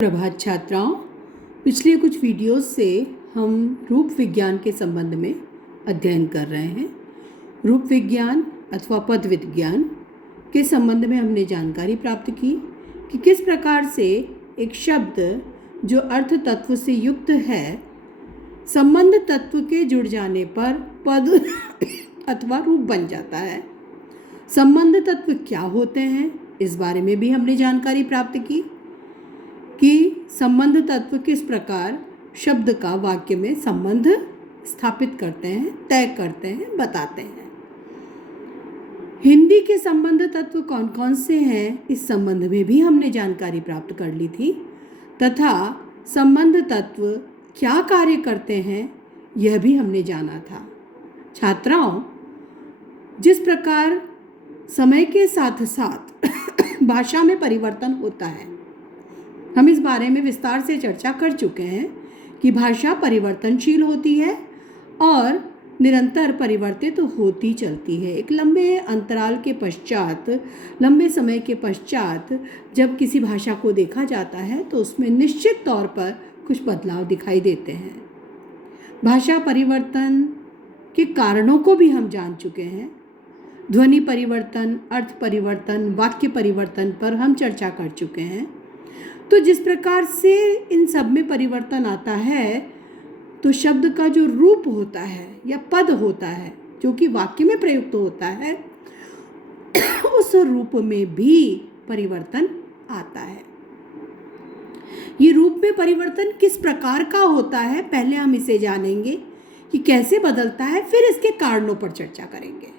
प्रभात छात्राओं, पिछले कुछ वीडियोस से हम रूप विज्ञान के संबंध में अध्ययन कर रहे हैं। रूप विज्ञान अथवा पद विज्ञान के संबंध में हमने जानकारी प्राप्त की कि किस प्रकार से एक शब्द जो अर्थ तत्व से युक्त है संबंध तत्व के जुड़ जाने पर पद अथवा रूप बन जाता है। संबंध तत्व क्या होते हैं, इस बारे में भी हमने जानकारी प्राप्त की कि संबंध तत्व किस प्रकार शब्द का वाक्य में संबंध स्थापित करते हैं, तय करते हैं, बताते हैं। हिंदी के संबंध तत्व कौन कौन से हैं, इस संबंध में भी हमने जानकारी प्राप्त कर ली थी तथा संबंध तत्व क्या कार्य करते हैं यह भी हमने जाना था। छात्राओं, जिस प्रकार समय के साथ साथ भाषा में परिवर्तन होता है, हम इस बारे में विस्तार से चर्चा कर चुके हैं कि भाषा परिवर्तनशील होती है और निरंतर परिवर्तित होती चलती है। एक लंबे अंतराल के पश्चात, लंबे समय के पश्चात जब किसी भाषा को देखा जाता है तो उसमें निश्चित तौर पर कुछ बदलाव दिखाई देते हैं। भाषा परिवर्तन के कारणों को भी हम जान चुके हैं। ध्वनि परिवर्तन, अर्थ परिवर्तन, वाक्य परिवर्तन पर हम चर्चा कर चुके हैं। तो जिस प्रकार से इन सब में परिवर्तन आता है तो शब्द का जो रूप होता है या पद होता है जो कि वाक्य में प्रयुक्त होता है उस रूप में भी परिवर्तन आता है। ये रूप में परिवर्तन किस प्रकार का होता है, पहले हम इसे जानेंगे कि कैसे बदलता है, फिर इसके कारणों पर चर्चा करेंगे।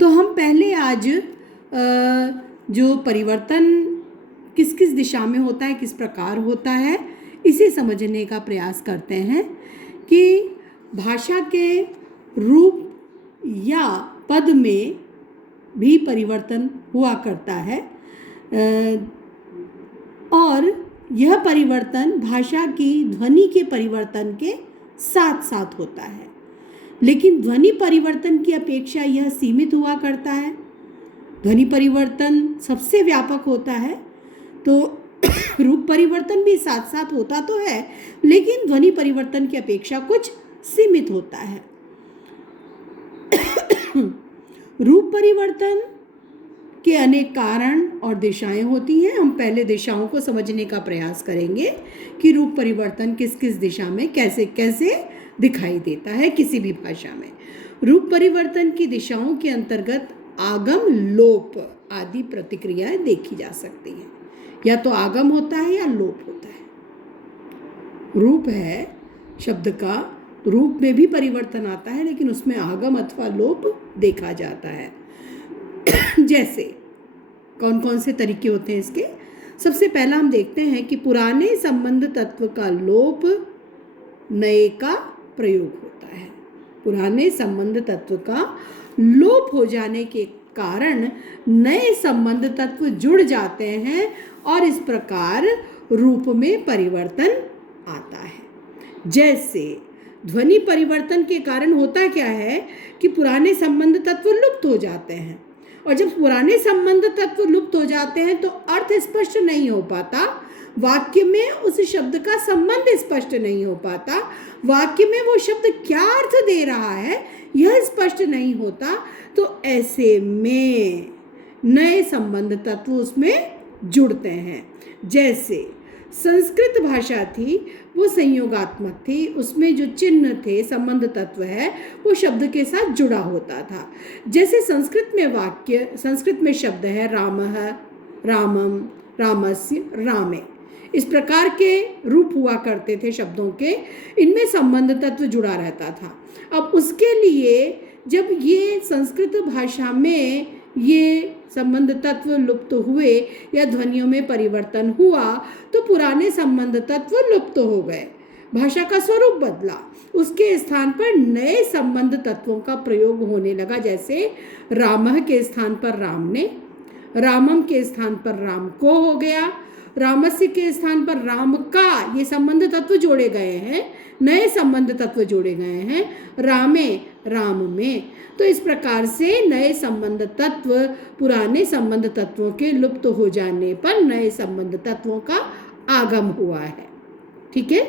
तो हम पहले आज जो परिवर्तन किस किस दिशा में होता है, किस प्रकार होता है, इसे समझने का प्रयास करते हैं कि भाषा के रूप या पद में भी परिवर्तन हुआ करता है और यह परिवर्तन भाषा की ध्वनि के परिवर्तन के साथ साथ होता है। लेकिन ध्वनि परिवर्तन की अपेक्षा यह सीमित हुआ करता है। ध्वनि परिवर्तन सबसे व्यापक होता है, तो रूप परिवर्तन भी साथ साथ होता तो है, लेकिन ध्वनि परिवर्तन की अपेक्षा कुछ सीमित होता है। रूप परिवर्तन के अनेक कारण और दिशाएं होती हैं। हम पहले दिशाओं को समझने का प्रयास करेंगे कि रूप परिवर्तन किस किस दिशा में कैसे कैसे दिखाई देता है किसी भी भाषा में। रूप परिवर्तन की दिशाओं के अंतर्गत आगम, लोप आदि प्रतिक्रियाएं देखी जा सकती हैं। या तो आगम होता है या लोप होता है। रूप है शब्द का, रूप में भी परिवर्तन आता है लेकिन उसमें आगम अथवा लोप देखा जाता है। जैसे कौन कौन से तरीके होते हैं इसके। सबसे पहला हम देखते हैं कि पुराने संबंध तत्व का लोप, नए का प्रयोग होता है। पुराने संबंध तत्व का लोप हो जाने के कारण नए संबंध तत्व जुड़ जाते हैं और इस प्रकार रूप में परिवर्तन आता है। जैसे ध्वनि परिवर्तन के कारण होता क्या है कि पुराने संबंध तत्व लुप्त हो जाते हैं और जब पुराने संबंध तत्व लुप्त हो जाते हैं तो अर्थ स्पष्ट नहीं हो पाता, वाक्य में उस शब्द का संबंध स्पष्ट नहीं हो पाता, वाक्य में वो शब्द क्या अर्थ दे रहा है यह स्पष्ट नहीं होता। तो ऐसे में नए संबंध तत्व उसमें जुड़ते हैं। जैसे संस्कृत भाषा थी वो संयोगात्मक थी, उसमें जो चिन्ह थे, संबंध तत्व है, वो शब्द के साथ जुड़ा होता था। जैसे संस्कृत में शब्द है रामः, रामम, रामस्य, रामे, इस प्रकार के रूप हुआ करते थे शब्दों के, इनमें संबंध तत्व जुड़ा रहता था। अब उसके लिए जब ये संस्कृत भाषा में ये संबंध तत्व लुप्त हुए या ध्वनियों में परिवर्तन हुआ तो पुराने संबंध तत्व लुप्त हो गए, भाषा का स्वरूप बदला, उसके स्थान पर नए संबंध तत्वों का प्रयोग होने लगा। जैसे रामः के स्थान पर राम ने, रामम के स्थान पर राम को हो गया, रामस्य के स्थान पर राम का, ये संबंध तत्व जोड़े गए हैं, नए संबंध तत्व जोड़े गए हैं, रामे, राम में। तो इस प्रकार से नए संबंध तत्व पुराने संबंध तत्वों के लुप्त हो जाने पर नए संबंध तत्वों का आगम हुआ है। ठीक है,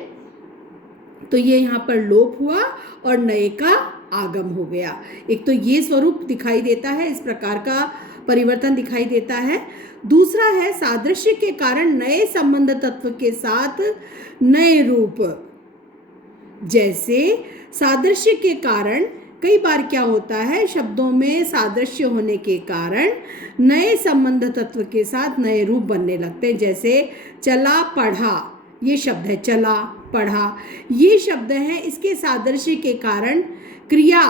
तो ये यहाँ पर लोप हुआ और नए का आगम हो गया। एक तो ये स्वरूप दिखाई देता है, इस प्रकार का परिवर्तन दिखाई देता है। दूसरा है सादृश्य के कारण नए संबंध तत्व के साथ नए रूप। जैसे सादृश्य के कारण कई बार क्या होता है, शब्दों में सादृश्य होने के कारण नए संबंध तत्व के साथ नए रूप बनने लगते हैं। जैसे चला पढ़ा, ये शब्द है चला पढ़ा, ये शब्द है, इसके सादृश्य के कारण क्रिया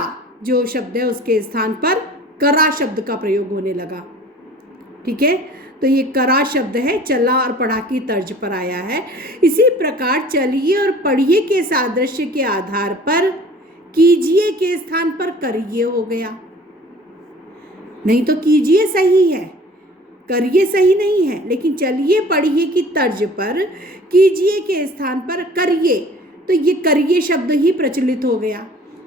जो शब्द है उसके स्थान पर करा शब्द का प्रयोग होने लगा। ठीक है, तो ये करा शब्द है, चला और पढ़ा की तर्ज पर आया है। इसी प्रकार चलिए और पढ़िए के सादृश्य के आधार पर कीजिए के स्थान पर करिए हो गया। नहीं तो कीजिए सही है, करिए सही नहीं है, लेकिन चलिए पढ़िए की तर्ज पर कीजिए के स्थान पर करिए, तो ये करिए शब्द ही प्रचलित हो गया।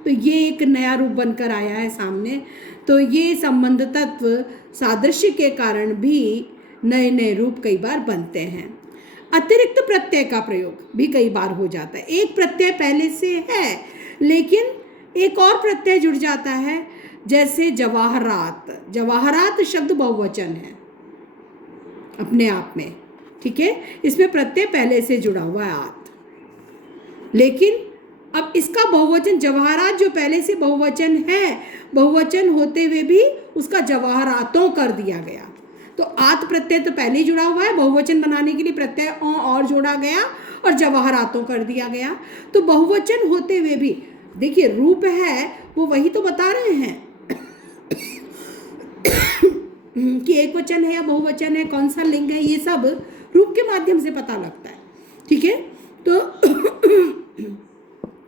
तो ये एक नया रूप बनकर आया है सामने। तो ये संबंध तत्व सादृश्य के कारण भी नए नए रूप कई बार बनते हैं। अतिरिक्त प्रत्यय का प्रयोग भी कई बार हो जाता है। एक प्रत्यय पहले से है लेकिन एक और प्रत्यय जुड़ जाता है, जैसे जवाहरात। जवाहरात शब्द बहुवचन है अपने आप में। ठीक है, इसमें प्रत्यय पहले से जुड़ा हुआ है आत, लेकिन अब इसका बहुवचन जवाहरात जो पहले से बहुवचन है, बहुवचन होते हुए भी उसका जवाहरातों कर दिया गया। तो आत प्रत्यय तो पहले ही जुड़ा हुआ है, बहुवचन बनाने के लिए प्रत्यय और जोड़ा गया और जवाहरातों कर दिया गया। तो बहुवचन होते हुए भी देखिए रूप है वो वही तो बता रहे हैं कि एक वचन है या बहुवचन है, कौन सा लिंग है, ये सब रूप के माध्यम से पता लगता है। ठीक है, तो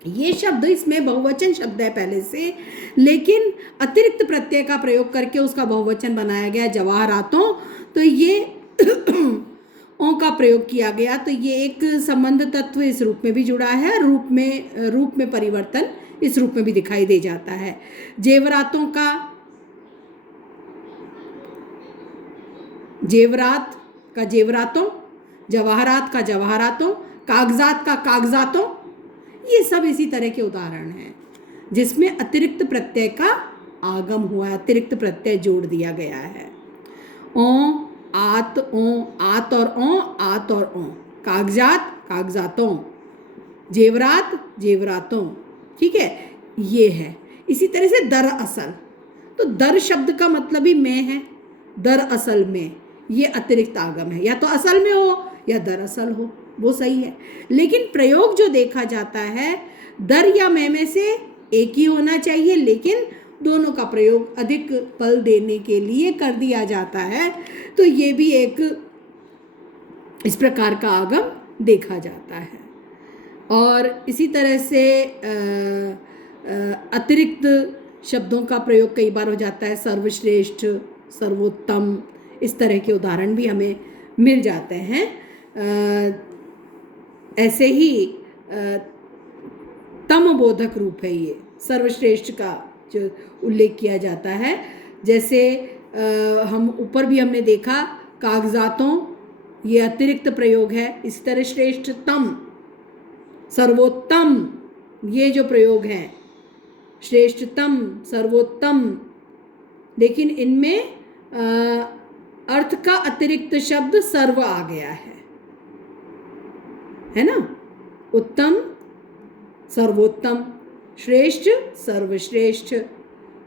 ये शब्द इसमें बहुवचन शब्द है पहले से, लेकिन अतिरिक्त प्रत्यय का प्रयोग करके उसका बहुवचन बनाया गया जवाहरातों। तो ये ओ का प्रयोग किया गया, तो ये एक संबंध तत्व इस रूप में भी जुड़ा है। रूप में परिवर्तन इस रूप में भी दिखाई दे जाता है। जेवरातों का जेवरात का जेवरातों, जवाहरात का जवाहरातों, कागजात का कागजातों, ये सब इसी तरह के उदाहरण हैं जिसमें अतिरिक्त प्रत्यय का आगम हुआ है, अतिरिक्त प्रत्यय जोड़ दिया गया है। ओ आत और ओ, आत और ओ, कागजात कागजातों, जेवरात जेवरातों। ठीक है, ये है। इसी तरह से दरअसल, तो दर शब्द का मतलब ही में है, दरअसल में, ये अतिरिक्त आगम है। या तो असल में हो या दरअसल हो, वो सही है, लेकिन प्रयोग जो देखा जाता है दर या में से एक ही होना चाहिए, लेकिन दोनों का प्रयोग अधिक बल देने के लिए कर दिया जाता है। तो ये भी एक इस प्रकार का आगम देखा जाता है। और इसी तरह से अतिरिक्त शब्दों का प्रयोग कई बार हो जाता है, सर्वश्रेष्ठ, सर्वोत्तम, इस तरह के उदाहरण भी हमें मिल जाते हैं। ऐसे ही तम बोधक रूप है ये, सर्वश्रेष्ठ का जो उल्लेख किया जाता है। जैसे हम ऊपर भी हमने देखा कागजातों, ये अतिरिक्त प्रयोग है। इसी तरह श्रेष्ठतम, सर्वोत्तम, ये जो प्रयोग हैं श्रेष्ठतम, सर्वोत्तम, लेकिन इनमें अर्थ का अतिरिक्त शब्द सर्व आ गया है ना। उत्तम सर्वोत्तम, श्रेष्ठ सर्वश्रेष्ठ।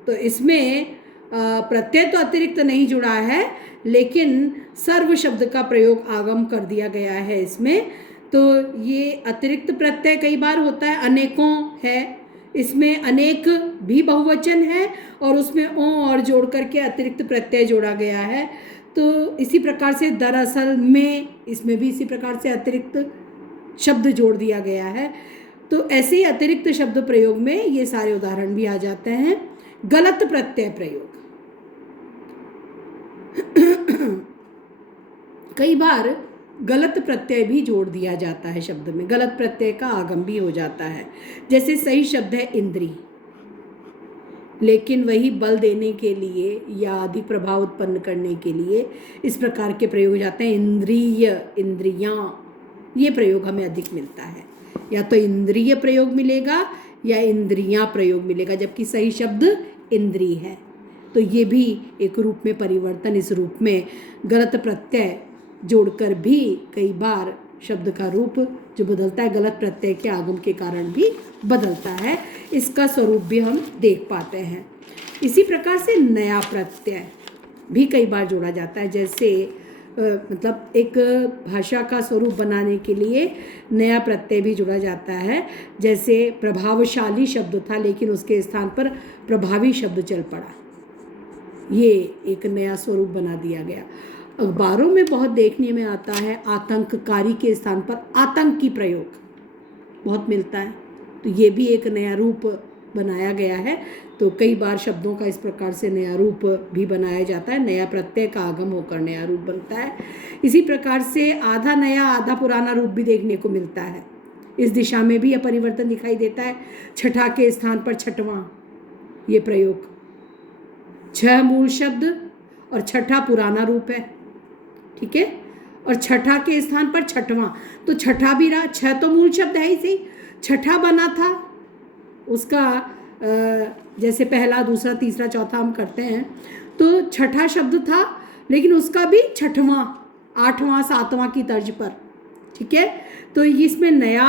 तो इसमें प्रत्यय तो अतिरिक्त नहीं जुड़ा है, लेकिन सर्व शब्द का प्रयोग आगम कर दिया गया है इसमें। तो ये अतिरिक्त प्रत्यय कई बार होता है, अनेकों है, इसमें अनेक भी बहुवचन है और उसमें ओ और जोड़ करके अतिरिक्त प्रत्यय जोड़ा गया है। तो इसी प्रकार से दरअसल में, इसमें भी इसी प्रकार से अतिरिक्त शब्द जोड़ दिया गया है। तो ऐसे ही अतिरिक्त शब्द प्रयोग में ये सारे उदाहरण भी आ जाते हैं। गलत प्रत्यय प्रयोग, कई बार गलत प्रत्यय भी जोड़ दिया जाता है शब्द में, गलत प्रत्यय का आगम भी हो जाता है। जैसे सही शब्द है इंद्री, लेकिन वही बल देने के लिए या अधिक प्रभाव उत्पन्न करने के लिए इस प्रकार के प्रयोग हो जाते हैं। इंद्रिय, इंद्रियां, ये प्रयोग हमें अधिक मिलता है। या तो इंद्रिय प्रयोग मिलेगा या इंद्रियां प्रयोग मिलेगा, जबकि सही शब्द इंद्रिय है। तो ये भी एक रूप में परिवर्तन, इस रूप में गलत प्रत्यय जोड़कर भी कई बार शब्द का रूप जो बदलता है गलत प्रत्यय के आगम के कारण भी बदलता है। इसका स्वरूप भी हम देख पाते हैं। इसी प्रकार से नया प्रत्यय भी कई बार जोड़ा जाता है। जैसे मतलब एक भाषा का स्वरूप बनाने के लिए नया प्रत्यय भी जोड़ा जाता है। जैसे प्रभावशाली शब्द था लेकिन उसके स्थान पर प्रभावी शब्द चल पड़ा, ये एक नया स्वरूप बना दिया गया। अखबारों में बहुत देखने में आता है आतंककारी के स्थान पर आतंकी प्रयोग बहुत मिलता है, तो ये भी एक नया रूप बनाया गया है। तो कई बार शब्दों का इस प्रकार से नया रूप भी बनाया जाता है, नया प्रत्यय का आगम होकर नया रूप बनता है। इसी प्रकार से आधा नया आधा पुराना रूप भी देखने को मिलता है। इस दिशा में भी यह परिवर्तन दिखाई देता है। छठा के स्थान पर छठवां, ये प्रयोग, 6 मूल शब्द और छठा पुराना रूप है, ठीक है, और छठा के स्थान पर छठवां, तो छठा भी रहा, 6 तो मूल शब्द है ही सही, छठा बना था उसका जैसे पहला दूसरा तीसरा चौथा हम करते हैं, तो छठा शब्द था लेकिन उसका भी छठवां आठवां सातवां की तर्ज पर, ठीक है। तो इसमें नया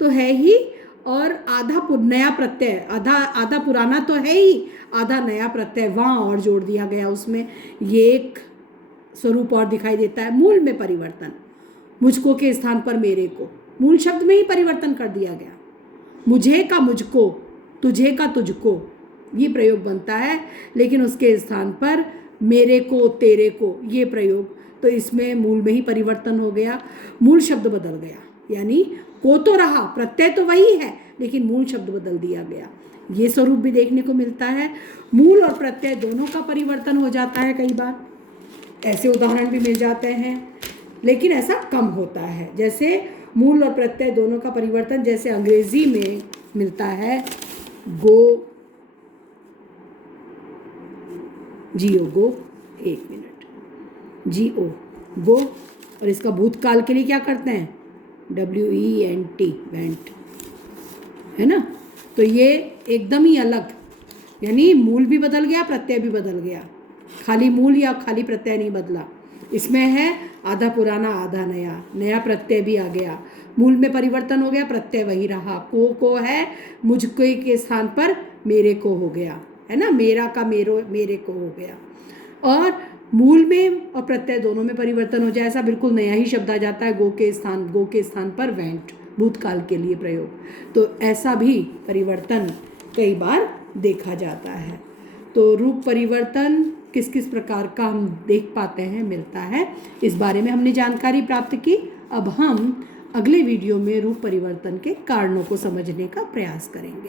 तो है ही और आधा नया प्रत्यय, आधा पुराना तो है ही, आधा नया प्रत्यय वहाँ और जोड़ दिया गया उसमें, ये एक स्वरूप और दिखाई देता है। मूल में परिवर्तन, मुझको के स्थान पर मेरे को, मूल शब्द में ही परिवर्तन कर दिया गया। मुझे का मुझको, तुझे का तुझको, ये प्रयोग बनता है, लेकिन उसके स्थान पर मेरे को तेरे को, ये प्रयोग, तो इसमें मूल में ही परिवर्तन हो गया, मूल शब्द बदल गया। यानी को तो रहा, प्रत्यय तो वही है, लेकिन मूल शब्द बदल दिया गया। ये स्वरूप भी देखने को मिलता है। मूल और प्रत्यय दोनों का परिवर्तन हो जाता है कई बार, ऐसे उदाहरण भी मिल जाते हैं, लेकिन ऐसा कम होता है। जैसे मूल और प्रत्यय दोनों का परिवर्तन जैसे अंग्रेजी में मिलता है गो, जीओ गो, एक मिनट, जीओ गो, और इसका भूतकाल के लिए क्या करते हैं WENT, वेंट, है ना। तो ये एकदम ही अलग, यानी मूल भी बदल गया प्रत्यय भी बदल गया, खाली मूल या खाली प्रत्यय नहीं बदला। इसमें है आधा पुराना आधा नया, नया प्रत्यय भी आ गया, मूल में परिवर्तन हो गया, प्रत्यय वही रहा। को है मुझको के स्थान पर मेरे को हो गया, है ना, मेरा का मेरे को हो गया, और मूल में और प्रत्यय दोनों में परिवर्तन हो जाए, ऐसा बिल्कुल नया ही शब्द आ जाता है। गो के स्थान पर वेंट, भूतकाल के लिए प्रयोग। तो ऐसा भी परिवर्तन कई बार देखा जाता है। तो रूप परिवर्तन किस किस प्रकार का हम देख पाते हैं, मिलता है, इस बारे में हमने जानकारी प्राप्त की। अब हम अगले वीडियो में रूप परिवर्तन के कारणों को समझने का प्रयास करेंगे।